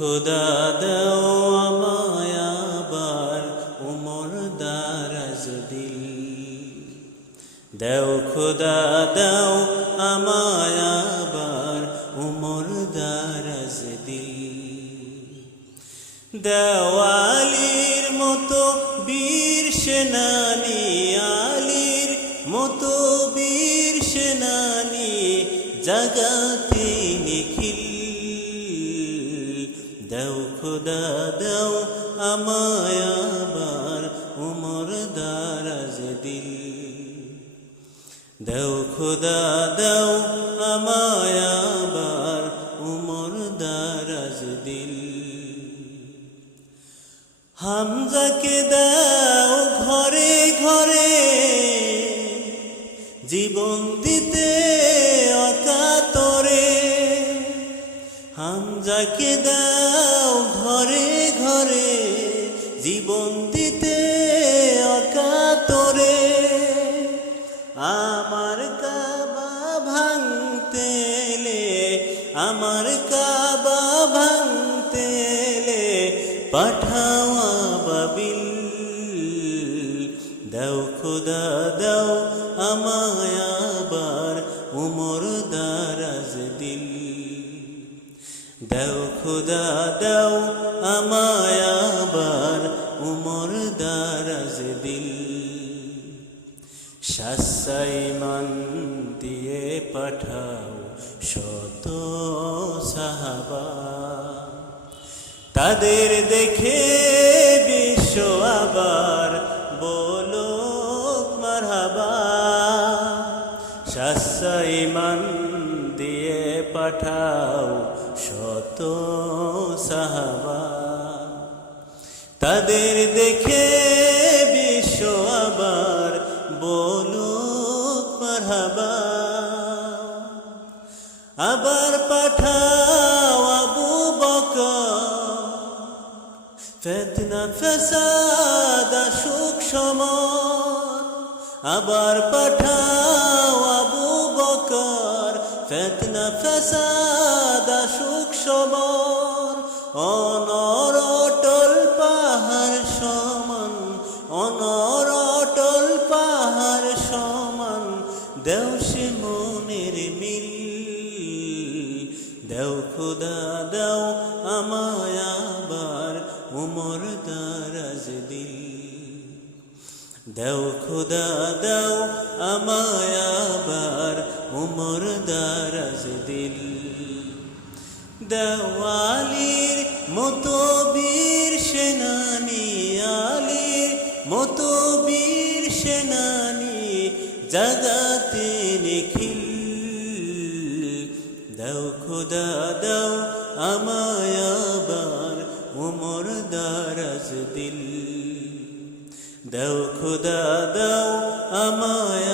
খোদা দাও আমায় আবার উমর দারাজ দিল, দাও খোদা দাও আমায় আবার উমর দারাজ দিল। দেওয়ালির মতো বীর সেনানি, আলীর মতো বীর সেনানি জাগাতে নিখিল, দাও খোদা দাও আমায় আবার উমর দারাজ দিল, দাও খোদা দাও আমায় আবার উমর দারাজ দিল। হামজাকে দাও ঘরে ঘরে জীবন দিতে অকাতরে, হামজাকে দাও ঘরে ঘরে জীবন দিতে অকাতরে। আমার কাবা ভাঙতে এলে, আমার কাবা ভাঙতে এলে পাঠাও আবাবিল, দাও খোদা দাও আমায় আবার উমর দারাজ দিল, দাও খোদা দাও আমায় আবার উমর দারাজ দিল। শাসাইমান দিয়ে পাঠাও শত সাহাবা, তাদের দেখে বিশ্ব আবার বলো মারহাবা। শাসাইমান দিয়ে পাঠাও শত সাহাবা, তাদের দেখে বিশ্ব আবার বলো মারহাবা। আবার পাঠাও আবু বকর, ফিতনা ফাসাদ সুখ সমর। আবার পাঠাও আবু বকর, ফিতনা ফাসাদ সুখ সমর। অনর অটল পাহাড় সমান, অনর অটল পাহাড় সমান দেও সে মনের মিল, দাও খোদা দাও আমায় আবার উমর দারাজ দিল, দাও খোদা দাও আমায় আবার উমর দারাজ দিল। দেওয়ালির মতো বীর সেনানি, আলীর মতো বীর সেনানি জাগাতে নিখিল, দাও খোদা দাও আমায় আবার উমর দারাজ দিল, দাও খোদা দাও আমায়